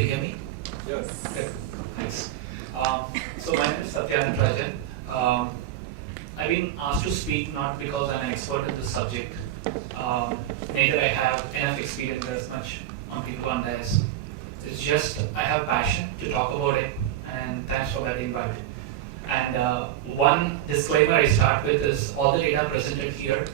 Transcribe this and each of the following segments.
you hear me? Yes. Good. Thanks. So my name is Satyanand Rajan. I've been asked to speak not because I'm an expert in this subject. Neither I have enough experience as much on people on this. It's just I have passion to talk about it, and thanks for that invite. And one disclaimer I start with is all the data presented here,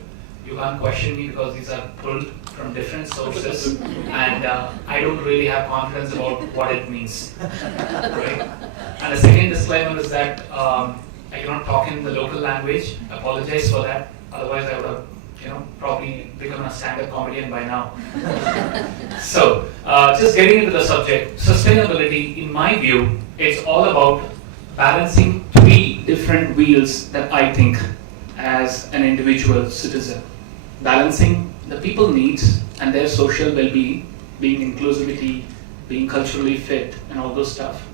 you can't question me because these are pulled from different sources, and I don't really have confidence about what it means. Right? And the second disclaimer is that I cannot talk in the local language. I apologize for that. Otherwise, I would have, probably become a stand-up comedian by now. So, just getting into the subject, sustainability, in my view, it's all about balancing three different wheels that I think as an individual citizen. Balancing the people needs and their social well-being, being inclusivity, being culturally fit, and all those stuff,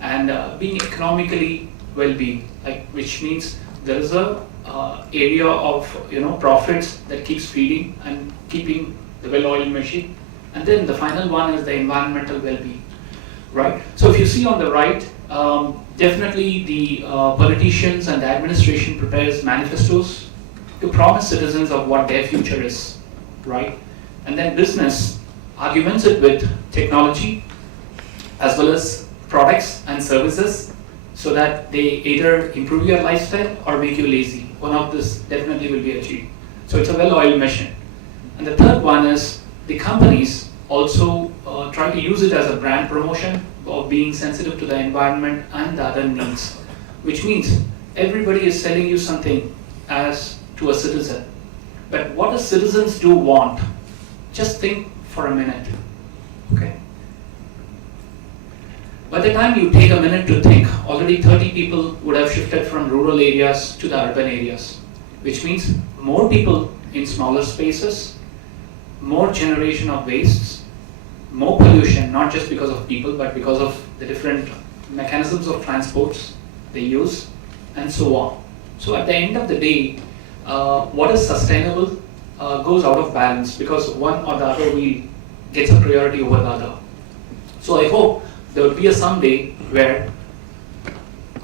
and being economically well-being, which means there is a area of profits that keeps feeding and keeping the well-oiled machine, and then the final one is the environmental well-being, right? So if you see on the right, definitely the politicians and the administration prepares manifestos to promise citizens of what their future is, right? And then business arguments it with technology as well as products and services so that they either improve your lifestyle or make you lazy. One of this definitely will be achieved. So it's a well-oiled machine. And the third one is the companies also try to use it as a brand promotion of being sensitive to the environment and the other needs, which means everybody is selling you something as to a citizen. But what do citizens do want? Just think for a minute, okay? By the time you take a minute to think, already 30 people would have shifted from rural areas to the urban areas, which means more people in smaller spaces, more generation of wastes, more pollution, not just because of people, but because of the different mechanisms of transports they use, and so on. So at the end of the day, what is sustainable goes out of balance because one or the other wheel gets a priority over the other. So I hope there will be a someday where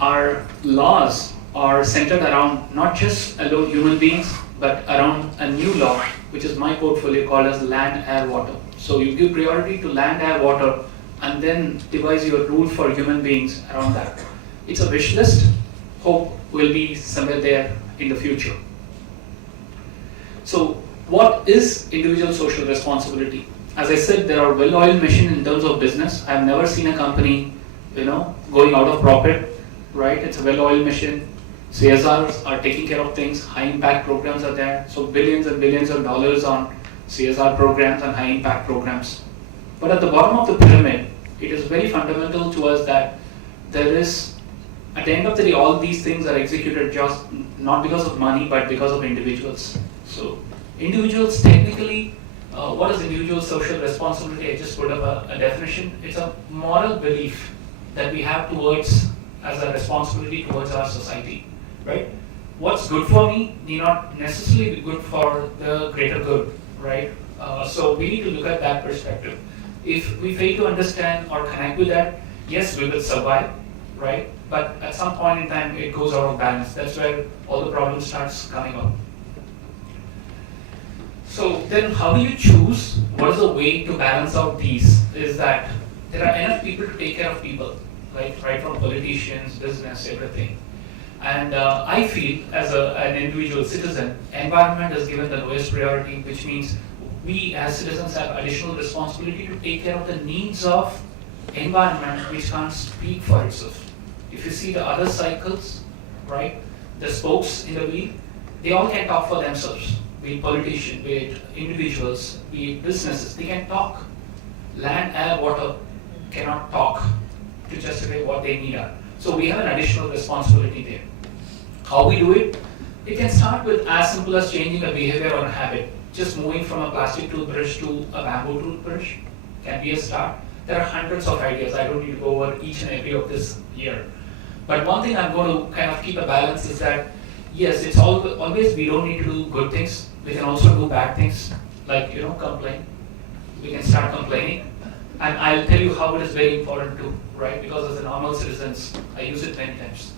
our laws are centered around not just alone human beings, but around a new law, which is my portfolio called as land, air, water. So you give priority to land, air, water, and then devise your rule for human beings around that. It's a wish list. Hope will be somewhere there in the future. So what is individual social responsibility? As I said, there are well-oiled machines in terms of business. I've never seen a company, going out of profit, right? It's a well-oiled machine. CSRs are taking care of things. High-impact programs are there. So billions and billions of dollars on CSR programs and high-impact programs. But at the bottom of the pyramid, it is very fundamental to us that there is, at the end of the day, all these things are executed just not because of money, but because of individuals. So individuals technically, what is individual social responsibility? I just put up a definition. It's a moral belief that we have towards, as a responsibility towards our society, right? What's good for me need not necessarily be good for the greater good, right? So we need to look at that perspective. If we fail to understand or connect with that, yes, we will survive, right? But at some point in time, it goes out of balance. That's where all the problems starts coming up. So then how do you choose what is the way to balance out these? Is that there are enough people to take care of people, right from politicians, business, everything. And I feel as an individual citizen, environment is given the lowest priority, which means we as citizens have additional responsibility to take care of the needs of environment which can't speak for itself. If you see the other cycles, right, the spokes in the wheel, they all can talk for themselves. Be it politicians, be it individuals, be it businesses, they can talk. Land, air, water cannot talk to justify what they need are. So we have an additional responsibility there. How we do it? It can start with as simple as changing a behavior or a habit. Just moving from a plastic toothbrush to a bamboo toothbrush can be a start. There are hundreds of ideas. I don't need to go over each and every of this here. But one thing I'm going to kind of keep a balance is that, yes, it's always we don't need to do good things. We can also do bad things, like complain. We can start complaining, And I'll tell you how it is very important too, right? Because as a normal citizens, I use it many times.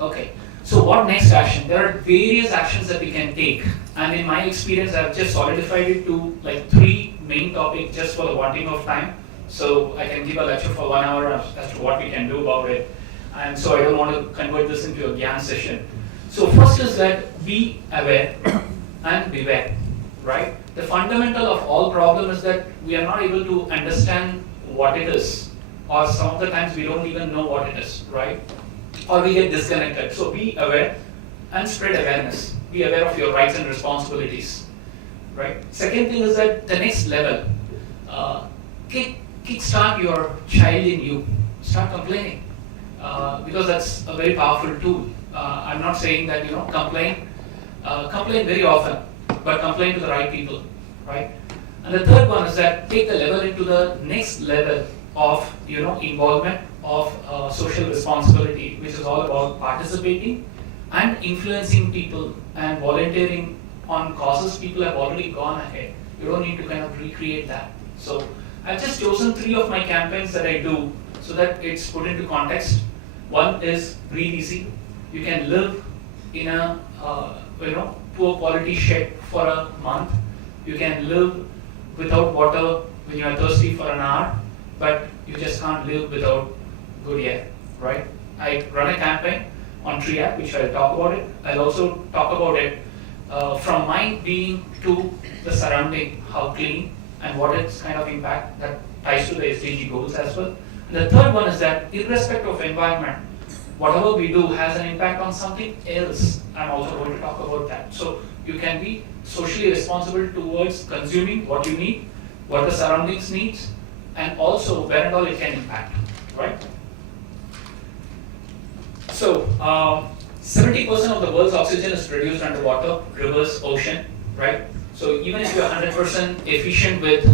Okay, so what next action? There are various actions that we can take. And in my experience, I've just solidified it to like 3 main topics just for the wanting of time. So I can give a lecture for 1 hour as to what we can do about it. And so I don't want to convert this into a Gyan session. So first is that be aware and beware, right? The fundamental of all problem is that we are not able to understand what it is, or some of the times we don't even know what it is, right? Or we get disconnected. So be aware and spread awareness. Be aware of your rights and responsibilities, right? Second thing is that the next level, kickstart your child in you. Start complaining, because that's a very powerful tool. I'm not saying that complain very often, but complain to the right people, right? And the third one is that take the level into the next level of involvement of social responsibility, which is all about participating and influencing people and volunteering on causes people have already gone ahead. You don't need to kind of recreate that. So I've just chosen 3 of my campaigns that I do so that it's put into context. One is breathe easy. You can live in a poor quality shed for a month. You can live without water when you are thirsty for an hour, but you just can't live without good air, right? I run a campaign on Tree App, which I'll talk about it. I'll also talk about it from my being to the surrounding, how clean and what its kind of impact that ties to the SDG goals as well. And the third one is that irrespective of environment, whatever we do has an impact on something else. I'm also going to talk about that. So you can be socially responsible towards consuming what you need, what the surroundings needs, and also where and all it can impact, right? So 70% of the world's oxygen is produced underwater, rivers, ocean, right? So even if you're 100% efficient with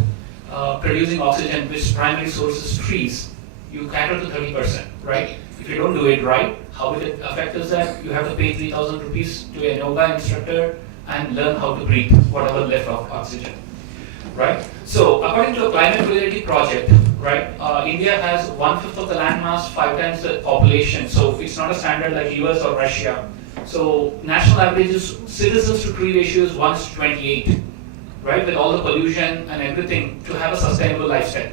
producing oxygen, which primary source is trees, you cater to 30%, right? If you don't do it right, how will it affect us that you have to pay 3,000 rupees to a yoga instructor and learn how to breathe whatever left of oxygen, right? So according to a climate reality project, right, India has 1/5 of the land mass, 5 times the population. So it's not a standard like US or Russia. So national average is citizens to tree ratio is 1:28, right? With all the pollution and everything to have a sustainable lifestyle.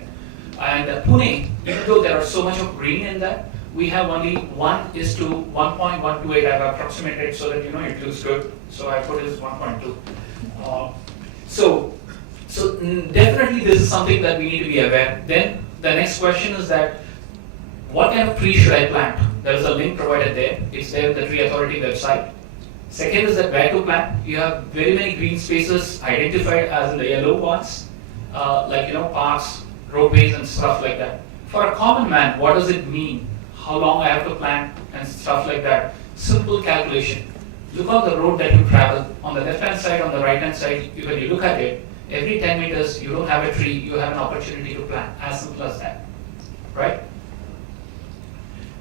And Pune, even though there are so much of green in that, we have only 1:1.128. I've approximated so that it looks good. So I put it as 1.2. So definitely this is something that we need to be aware. Then the next question is that what kind of tree should I plant? There is a link provided there. It's there in the Tree Authority website. Second is that where to plant. You have very many green spaces identified as in the yellow ones, like parks, roadways and stuff like that. For a common man, what does it mean? How long I have to plant and stuff like that? Simple calculation. Look on the road that you travel. On the left hand side, on the right hand side, when you look at it, every 10 meters you don't have a tree, you have an opportunity to plant. As simple as that, right?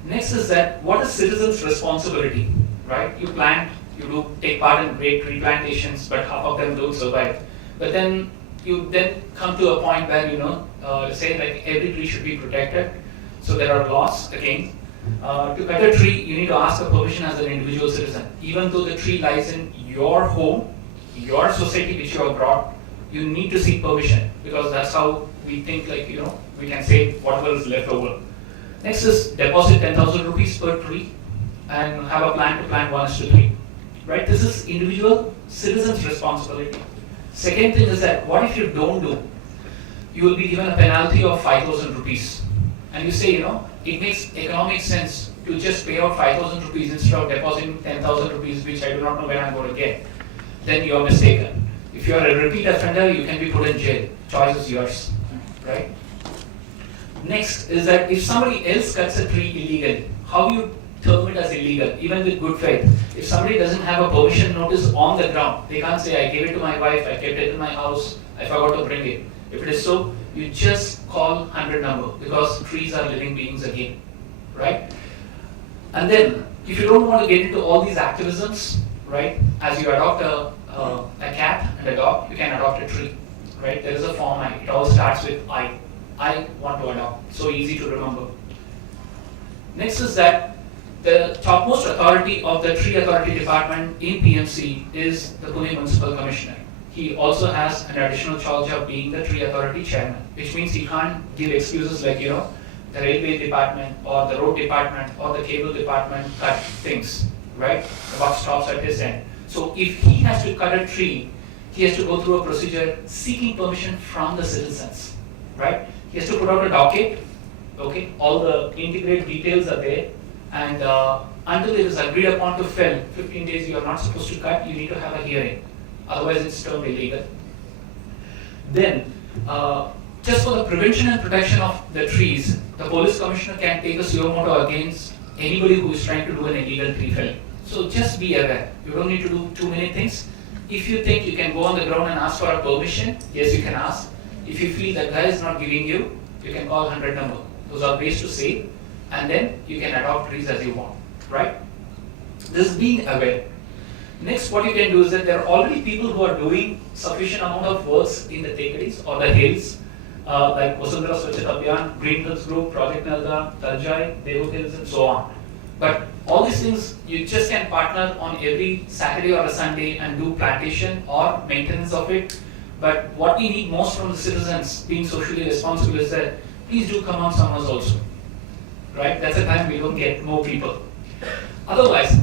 Next is that what is citizens' responsibility, right? You plant, you do take part in great tree plantations, but half of them don't survive. But then you then come to a point where say like every tree should be protected. So there are laws again. To cut a tree, you need to ask for permission as an individual citizen. Even though the tree lies in your home, your society which you have brought, you need to seek permission because that's how we think we can save whatever is left over. Next is deposit 10,000 rupees per tree and have a plan to plant 1:3. Right? This is individual citizens' responsibility. Second thing is that what if you don't do? You will be given a penalty of 5,000 rupees. And you say, it makes economic sense to just pay out 5,000 rupees instead of depositing 10,000 rupees, which I do not know when I'm going to get. Then you are mistaken. If you are a repeat offender, you can be put in jail. Choice is yours, right? Next is that if somebody else cuts a tree illegally, how you term it as illegal, even with good faith? If somebody doesn't have a permission notice on the ground, they can't say, I gave it to my wife, I kept it in my house, I forgot to bring it. If it is so, you just call 100 number because trees are living beings again, right? And then, if you don't want to get into all these activisms, right, as you adopt a a cat and a dog, you can adopt a tree, right? There is a form I. It all starts with I. I want to adopt. So easy to remember. Next is that the topmost authority of the Tree Authority Department in PMC is the Pune Municipal Commissioner. He also has an additional charge of being the Tree Authority Chairman, which means he can't give excuses like, the railway department or the road department or the cable department cut things, right? The buck stops at his end. So if he has to cut a tree, he has to go through a procedure seeking permission from the citizens, right? He has to put out a docket, okay? All the integrated details are there, and until it is agreed upon to fell, 15 days you are not supposed to cut, you need to have a hearing. Otherwise it's termed illegal. Then, just for the prevention and protection of the trees, the police commissioner can take a suo motu against anybody who is trying to do an illegal tree felling. So just be aware. You don't need to do too many things. If you think you can go on the ground and ask for a permission, yes, you can ask. If you feel that guy is not giving you, you can call 100 number. Those are ways to save, and then you can adopt trees as you want, right? This is being aware. Next, what you can do is that there are already people who are doing sufficient amount of works in the Tekadis or the hills, like Vasundhara Swachhata Abhiyan, Green Hills Group, Project Nalga, Taljai, Devu Hills, and so on. But all these things, you just can partner on every Saturday or a Sunday and do plantation or maintenance of it. But what we need most from the citizens, being socially responsible, is that please do come on summers also, right? That's the time we don't get more people. Otherwise,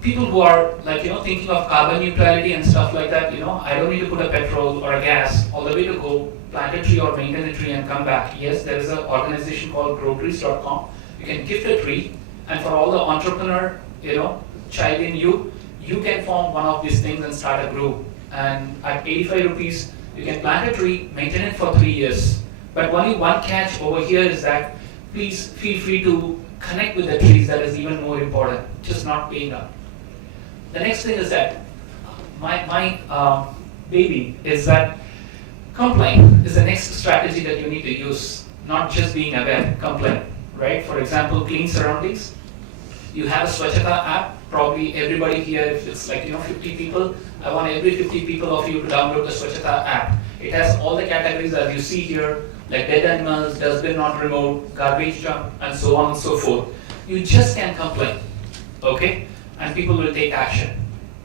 people who are like, thinking of carbon neutrality and stuff like that, I don't need to put a petrol or a gas all the way to go plant a tree or maintain a tree and come back. Yes, there is an organization called growtrees.com. You can gift a tree, and for all the entrepreneur, child in you, you can form one of these things and start a group. And at 85 rupees, you can plant a tree, maintain it for 3 years. But only one catch over here is that please feel free to connect with the trees. That is even more important, just not paying up. The next thing is that my baby is that complain is the next strategy that you need to use, not just being aware, complain, right? For example, clean surroundings. You have a Swachhata app, probably everybody here, if it's like 50 people, I want every 50 people of you to download the Swachhata app. It has all the categories as you see here, like dead animals, dustbin not removed, garbage dump, and so on and so forth. You just can complain, okay? And people will take action.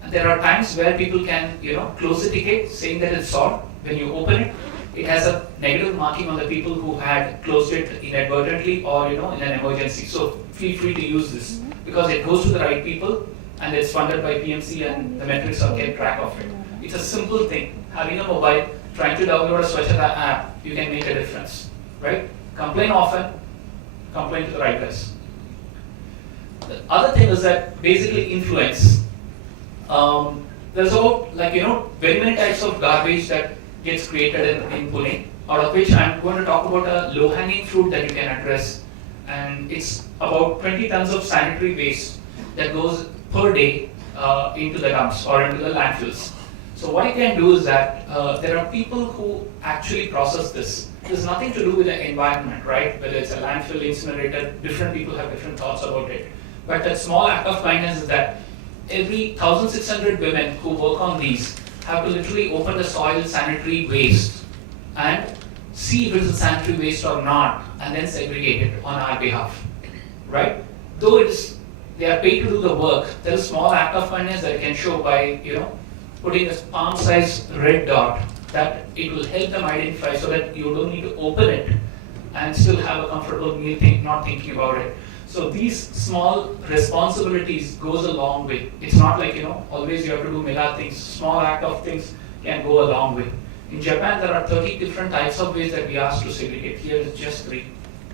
And there are times where people can, close the ticket saying that it's solved. When you open it, it has a negative marking on the people who had closed it inadvertently or, in an emergency. So feel free to use this because it goes to the right people and it's funded by PMC and the metrics are kept track of it. It's a simple thing. Having a mobile, trying to download a Swachhata app, you can make a difference, right? Complain often, complain to the right guys. The other thing is that basically influence. There's all very many types of garbage that gets created in Pune, out of which I'm going to talk about a low-hanging fruit that you can address. And it's about 20 tons of sanitary waste that goes per day into the dumps or into the landfills. So what you can do is that there are people who actually process this. There's nothing to do with the environment, right? Whether it's a landfill, incinerator, different people have different thoughts about it. But that small act of kindness is that every 1,600 women who work on these have to literally open the soil sanitary waste and see if it is a sanitary waste or not, and then segregate it on our behalf, right? Though they are paid to do the work, there is a small act of kindness that you can show by, putting a palm-sized red dot that it will help them identify so that you don't need to open it and still have a comfortable meal not thinking about it. So these small responsibilities goes a long way. It's not like, always you have to do mega things. Small act of things can go a long way. In Japan, there are 30 different types of ways that we ask to segregate. Here is just 3,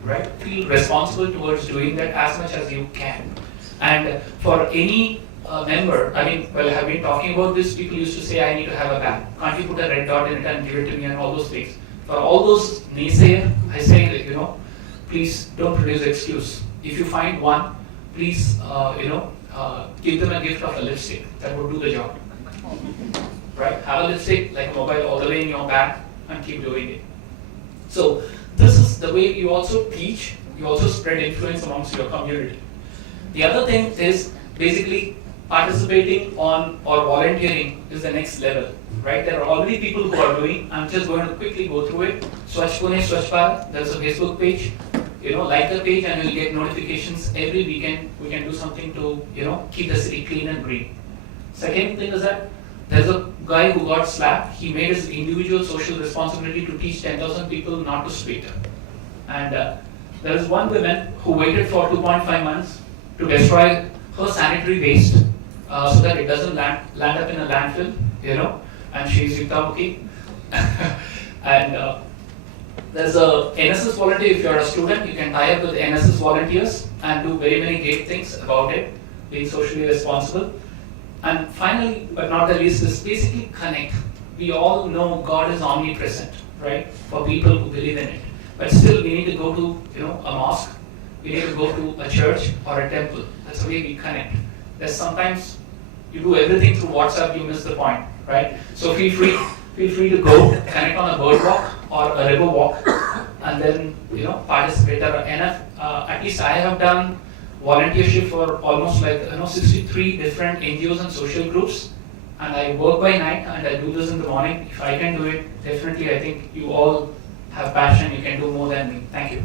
right? Feel responsible towards doing that as much as you can. And for any member, I've been talking about this, people used to say, I need to have a bag. Can't you put a red dot in it and give it to me and all those things? For all those naysayers, I say, please don't produce excuse. If you find one, please, give them a gift of a lipstick. That would do the job. Right? Have a lipstick, like a mobile, all the way in your bag and keep doing it. So this is the way you also teach, you also spread influence amongst your community. The other thing is basically participating on or volunteering is the next level, right? There are already people who are doing. I'm just going to quickly go through it. Swachh Pune, Swachh Bharat. There's a Facebook page. Like the page and you'll get notifications every weekend. We can do something to, keep the city clean and green. Second thing is that there's a guy who got slapped. He made his individual social responsibility to teach 10,000 people not to spit. And there is one woman who waited for 2.5 months to destroy her sanitary waste so that it doesn't land up in a landfill, and she's Yukta. And there's a NSS volunteer. If you're a student, you can tie up with NSS volunteers and do very many great things about it, being socially responsible. And finally, but not the least, is basically connect. We all know God is omnipresent, right? For people who believe in it. But still, we need to go to, a mosque. We need to go to a church or a temple. That's the way we connect. There's sometimes you do everything through WhatsApp, you miss the point, right? So feel free to go connect on a bird walk or a river walk, and then participate. There are enough. At least I have done volunteership for almost 63 different NGOs and social groups, and I work by night and I do this in the morning. If I can do it, definitely I think you all have passion. You can do more than me. Thank you.